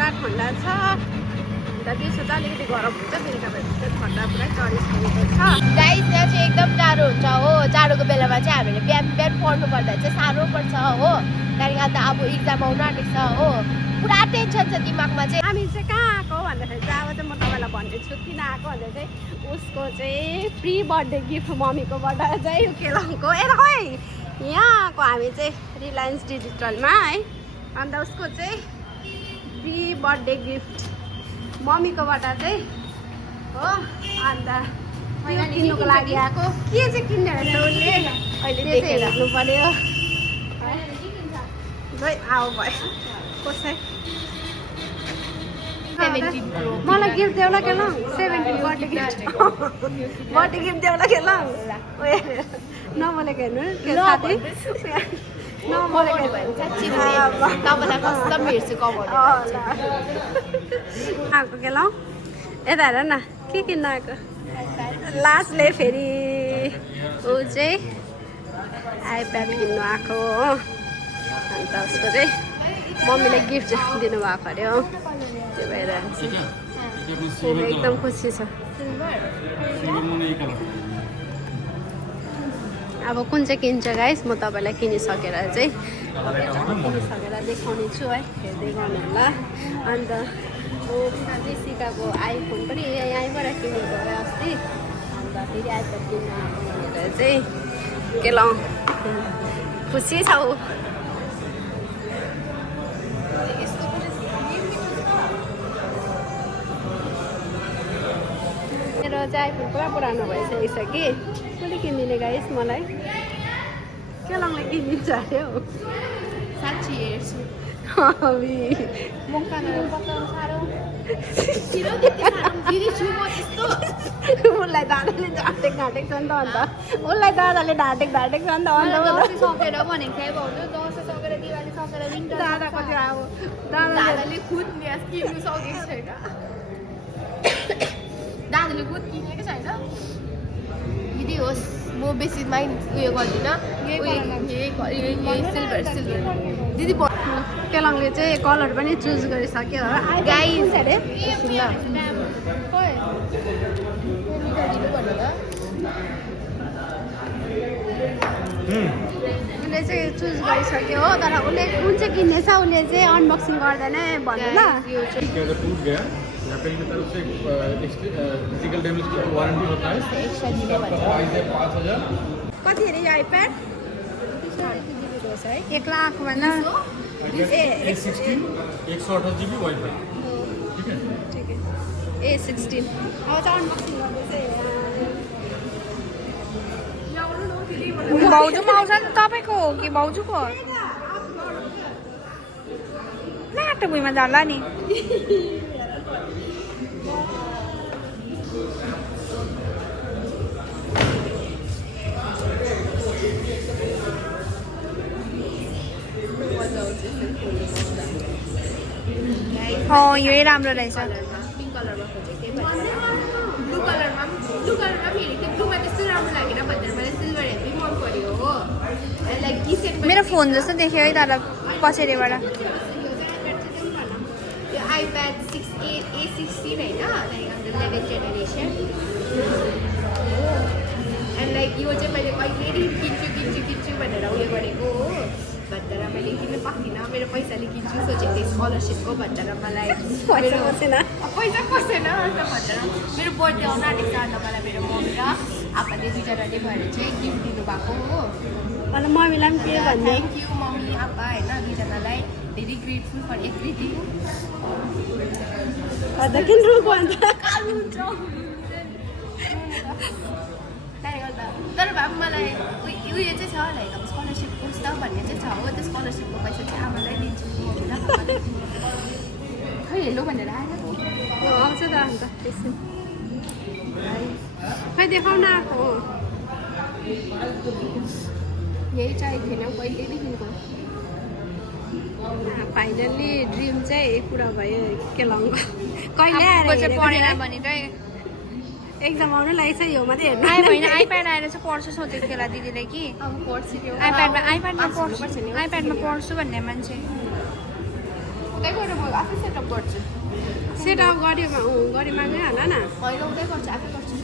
पुरा ठन्डा छ अन्त दिउँसो चाहिँ अलिकति गरम हुन्छ बेलुका भएपछि ठन्डा पुरा चढिसकेको छ गाइस यहाँ चाहिँ एकदम जाडो हुन्छ हो जाडोको बेलामा चाहिँ हामीले बिहान बिहान पढ्नु पर्दा चाहिँ साह्रो पर्छ हो त्यहाँदेखि अन्त अब इक्जाम आउनु आँटेको छ हो पुरा टेन्सन छ दिमागमा चाहिँ हामी चाहिँ कहाँ आएको भन्दाखेरि चाहिँ अब चाहिँ म तपाईँलाई भन्दैछु किन आएको भन्दा चाहिँ उसको चाहिँ प्री बर्थडे गिफ्ट मम्मीकोबाट चाहिँ केलङको खोइ यहाँ आएको हामी चाहिँ रिलायन्स डिजिटलमा है अन्त उसको चाहिँ प्री बर्थडे गिफ्ट मम्मीकोबाट चाहिँ हो अन्त त्यो किन्नुको लागि आएको के चाहिँ किन्ने रहेछ उसले अहिले देखेर हेर्नु पर्यो है आऊ भयो कसै मलाई गिफ्ट देऊला के ल 17 बर्थडे गिफ्ट देऊला के ल नबोलेको हेर्नु के साथी नबोलेको तपाईँलाई कस्तो हेर्छु कमाउनु आएको के ल यता हेर न के किन्न आएको लास्टले फेरि ऊ चाहिँ आइप्याड किन्नु आएको हो अन्त उसको चाहिँ मम्मीले गिफ्ट दिनुभएको अरे हो त्यो भएर एकदम खुसी छ अब कुन चाहिँ किन्छ गाइस म तपाईँलाई किनिसकेर चाहिँ किनिसकेर देखाउने छु है हेर्दै गर्नु होला अन्त जेसिकाको आइफोन पनि यहीँबाट किनेको हो अस्ति अन्त फेरि आइप्याड किन्नु आएको भनेर चाहिँ के लाउँ खुसी छ ऊ मेरो चाहिँ आइफोन पुरा पुरानो भइसकेको छ कि कसले किनिदिने गाइस मलाई के लाउँलाई किनिदिन्छ अरे हौ साँच्ची हेर्छु उसलाई दादाले ढाँटेक छ नि त अन्त उसलाई दादाले ढाँटेक छ नि त अन्त सकेर भनेको थिएँ भाउजू दसैँ सकेर दिवाली सकेर विन्टर दादाको चाहिँ अब दादाले खुद किन्नु सकेको छैन दादाले खुद किनेको छैन दिदी होस् म बेसी माइन्ड उयो गर्दिनँ सिल्भर दिदी केलङले चाहिँ कलर पनि चुज गरिसक्यो गाइस अरे उसले चाहिँ चुज गरिसक्यो हो तर उसले कुन चाहिँ किन्नेछ उसले चाहिँ अनबक्सिङ गर्दैन भन्नु ल कति अरे यो आइप्याड 1 लाख भन A16 अब चाहिँ अनबक्सिङ गर्दै भाउजूमा आउँछ नि तपाईँको हो कि भाउजूको माटो भुइँमा झर्ला नि यही राम्रो रहेछ पिङ्क कलरमा खोजेको थिएँ ब्लू कलरमा फेरि त्यो ब्लूमा त्यस्तो राम्रो लागेन भनेर मलाई सिल्भर हेभी मन पर्यो हो लाइक किसेट मेरो फोन जस्तो देख्यो है तर पछाडिबाट यो आइप्याड 6A16 होइन लाइक अन्त 11th जेनेरेसन एन्ड लाइक यो चाहिँ मैले कहिले किन्छु भनेर उयो गरेको हो भनेर मैले किन्नु पाउँदिनँ मेरो पैसाले किन्छु सोचेको थिएँ स्कलरसिपको भनेर मलाई पैसा पसेन अन्त भनेर मेरो बर्थडे आउनु आँटेको छ अन्त मलाई मेरो मम्मी र आप्पाले दुईजनाले भएर चाहिँ गिफ्ट दिनुभएको हो अन्त मम्मीलाई पनि के भन्ने थ्याङ्क यू मम्मी आप्पा होइन दुईजनालाई भेरी ग्रेटफुल फर एभ्रिथिङ अन्त किन रुको अन्त तर भए पनि मलाई उयो चाहिँ छ लाइक अब स्कलरसिप कोर्स त भन्ने चाहिँ छ हो त्यो स्कलरसिपको पैसा चाहिँ आमालाई दिन्छु खै हेलो भनेर आएन आउँछ त अन्त एकछिन खै देखाउन आएको हो यही चाहिएको थिएन कहिलेदेखिको फाइनल्ली ड्रिम चाहिँ पुरा भयो केलङको कहिले आएर पढेन भने चाहिँ एक्जाम आउनु लागेछ यो मात्रै हेर्नु होइन आइप्याड आएर चाहिँ पढ्छु सोचेको थियो होला दिदीले कि अब पढ्छु त्यो आइप्याडमा पढ्छु भन्ने मान्छे उतै गएर म आफै सेटअप गर्छु सेटअप गऱ्यो गरी माग्नै होला न होइन उतै गर्छु आफै गर्छु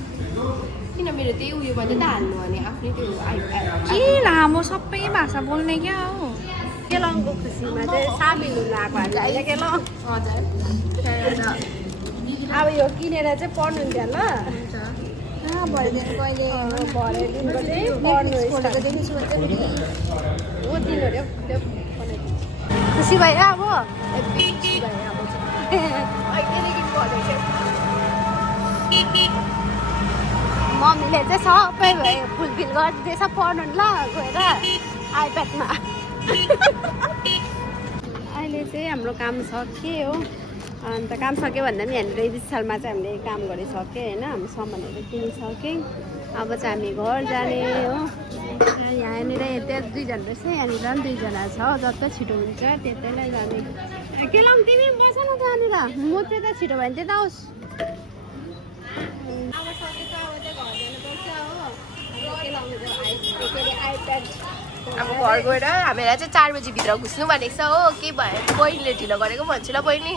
किन मेरो त्यही उयो भन्दै त हाल्नु अनि आफ्नै त्यो के लामो सबै भाषा बोल्ने क्या हो केलङको खुसीमा चाहिँ सामेल हुन आएको हामी होइन केलङ हजुर अब यो किनेर चाहिँ पढ्नुहुन्थ्यो ल भइदिनु कहिले भरे दिनको चाहिँ पढ्नु हो दिनु अरे खुसी भयो अब खुसी भयो अब चाहिँ अहिलेदेखि पढेको मम्मीले चाहिँ सबै भयो फुलफिल गरिदिँदैछ पढ्नु ल गएर आइप्याडमा अहिले चाहिँ हाम्रो काम सक्यो हो अन्त काम सक्यो भन्दा पनि हामीले विशालमा चाहिँ हामीले काम गरिसक्यो होइन हाम्रो सामानहरू किनिसक्यौँ अब चाहिँ हामी घर जाने हो यहाँनिर त्यहाँ 2 जना रहेछ यहाँनिर पनि 2 जना छ जति छिटो हुन्छ त्यतैलाई जाने केलङ तिमी पनि बस न त्यहाँनिर म त्यता छिटो भयो भने त्यता आओस् अब सकेछ अब चाहिँ घर जानुपर्छ हो आइप्याड अब घर गएर हामीलाई चाहिँ 4 बजीभित्र घुस्नु भनेको छ हो के भयो बहिनीले ढिलो गरेको भन्छु ल बहिनी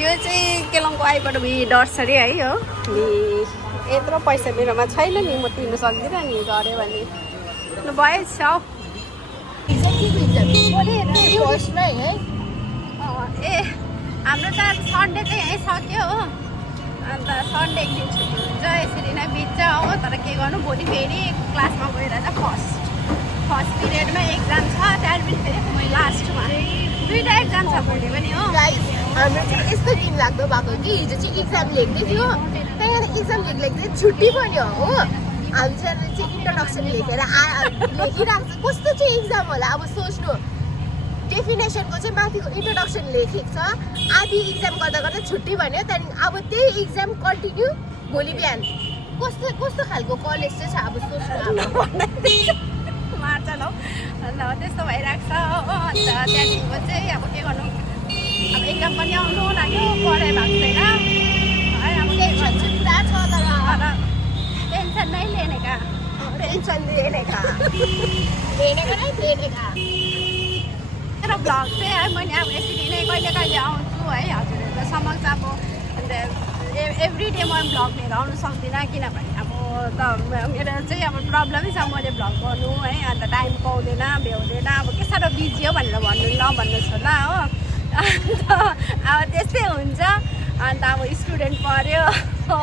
यो चाहिँ केलङको आइबाट डट्छ अरे है हो यत्रो पैसा मेरोमा छैन नि म तिर्नु सक्दिनँ नि गऱ्यो भने ल भएछ हौ ए हाम्रो त सन्डे चाहिँ यहीँ सक्यो हो अन्त सन्डे एक दिन छुट्टी हुन्छ यसरी नै बित्छ हो तर के गर्नु भोलि फेरि क्लासमा गएर चाहिँ फर्स्ट पिरियडमा एक्जाम छ त्यहाँदेखि फेरि लास्टमा 2टा एक्जाम छ भोलि पनि हो हाम्रो चाहिँ यस्तो दिन लाग्दो भएको कि हिजो चाहिँ इक्जाम लेख्दै थियो त्यहाँदेखि इक्जाम लेख्दै छुट्टी बन्यो हो हामीजना चाहिँ इन्ट्रोडक्सन लेखेर लेखिरहेको छ कस्तो चाहिँ इक्जाम होला अब सोच्नु डेफिनेसनको चाहिँ माथिको इन्ट्रोडक्सन लेखेको छ आधी इक्जाम गर्दा गर्दा छुट्टी भन्यो त्यहाँदेखि अब त्यही इक्जाम कन्टिन्यू भोलि बिहान कस्तो कस्तो खालको कलेज चाहिँ छ अब सोच्नु मार्छ ल अन्त त्यस्तो भइरहेको छ हो अन्त त्यहाँदेखिको चाहिँ अब के गर्नु अब एक्जाम पनि आउनु लाग्यो पढाइ भएको छैन है अब टेन्सन चाहिँ पुरा छ तर टेन्सन नै लिनेका टेन्सन लिनेका मेरो भ्लग चाहिँ है मैले अब यसरी नै कहिले कहिले आउँछु है हजुरहरूको समक्ष अब अन्त एभ्री डे म भ्लग लिएर आउनु सक्दिनँ किनभने अब त मेरो चाहिँ अब प्रब्लमै छ मैले भ्लग गर्नु है अन्त टाइम पाउँदैन भ्याउँदैन अब के साह्रो बिजी हो भनेर भन्नुहोस् होला हो अन्त अब त्यस्तै हुन्छ अन्त अब स्टुडेन्ट पऱ्यो हो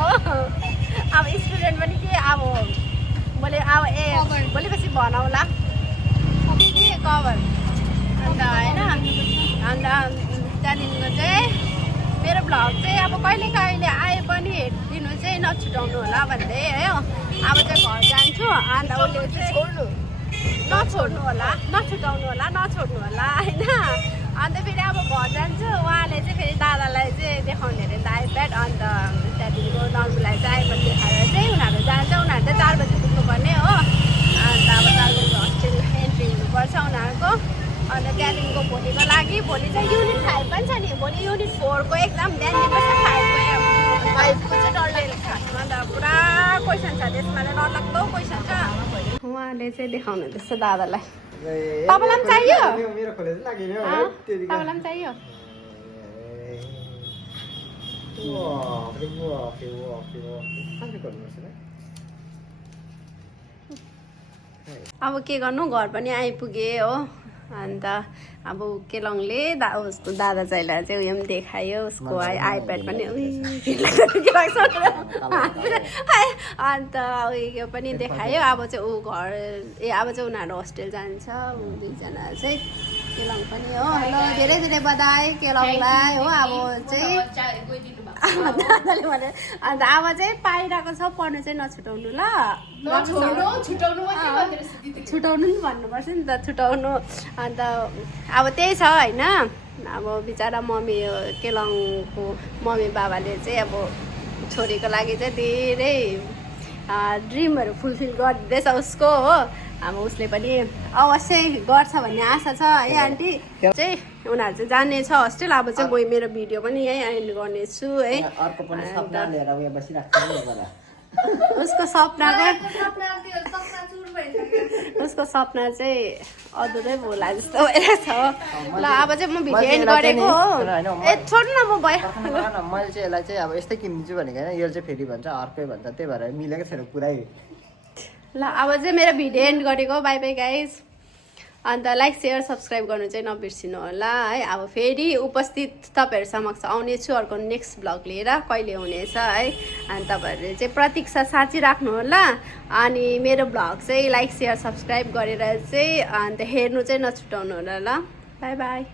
अब स्टुडेन्ट पनि के अब मैले अब भोलि पछि बनाउला के कभर अन्त होइन अन्त त्यहाँदेखिको चाहिँ मेरो भ्लग चाहिँ अब कहिले कहिले आए पनि हेरिदिनु चाहिँ नछुटाउनु होला भन्दै है अब चाहिँ घर जान्छु अन्त उसले चाहिँ नछोड्नु होला होइन अन्त फेरि अब घर जान्छु उहाँले चाहिँ फेरि दादालाई चाहिँ देखाउने अरे आइप्याड अन्त त्यहाँदेखिको नर्मुलाई चाहिँ आइप्याड देखाएर चाहिँ उनीहरू जान्छ उनीहरू चाहिँ 4 बजी पुग्नुपर्ने हो अन्त अब 4 बजी हस्टेल एन्ट्री हुनुपर्छ उनीहरूको अन्त त्यहाँदेखिको भोलिको लागि भोलि चाहिँ युनिट 5 पनि छ नि भोलि युनिट 4 को एक्जाम ध्यान दिनुपर्छ 5 को चाहिँ डरले अन्त पुरा क्वेसन छ त्यसमा चाहिँ डरलाग्दो क्वेसन छ उहाँले चाहिँ देखाउनु हुँदैछ दादालाई तपाईँलाई पनि चाहियो तपाईँलाई पनि चाहियो अब के गर्नु घर पनि आइपुगे हो अन्त अब केलङले उसको दादा चाहिँलाई चाहिँ उयो पनि देखायो उसको आइप्याड पनि अन्त उयो पनि देखायो अब चाहिँ ऊ घर अब चाहिँ उनीहरू हस्टेल जान्छ ऊ 2 जना चाहिँ केलङ पनि हो हेलो धेरै धेरै बधाई केलङलाई हो अब चाहिँ दादाले भने अन्त अब चाहिँ पाइरहेको छ पढ्नु चाहिँ नछुटाउनु ल छुटाउनु नि भन्नुपर्छ नि त छुटाउनु अन्त अब त्यही छ होइन अब बिचरा मम्मी केलङको मम्मी बाबाले चाहिँ अब छोरीको लागि चाहिँ धेरै ड्रिमहरू फुलफिल गरिदिँदैछ उसको हो अब उसले पनि अवश्य गर्छ भन्ने आशा छ है आन्टी चाहिँ उनीहरू चाहिँ जाने छ हस्टेल अब चाहिँ गई मेरो भिडियो पनि यहीँ एन्ड गर्नेछु है उसको सपनाको उसको सपना चाहिँ अधुरै भोला जस्तो भइरहेछ हो ल अब चाहिँ म भिडियो एन्ड गरेको हो ए छोड्नु न म भयो मैले चाहिँ यसलाई चाहिँ अब यस्तै किनिदिन्छु भनेको होइन यो चाहिँ फेरि भन्छ अर्कै भन्छ त्यही भएर मिलेको छैन पुरै ल अब चाहिँ मेरो भिडियो एन्ड गरेको बाई बाई गाइज अन्त लाइक सेयर सब्सक्राइब गर्नु चाहिँ नबिर्सिनु होला है अब फेरि उपस्थित तपाईँहरू समक्ष आउनेछु अर्को नेक्स्ट भ्लग लिएर कहिले हुनेछ है अनि तपाईँहरूले चाहिँ प्रतीक्षा साँची राख्नु होला अनि मेरो भ्लग चाहिँ लाइक सेयर सब्सक्राइब गरेर चाहिँ अन्त हेर्नु चाहिँ नछुटाउनु होला ल बाई बाई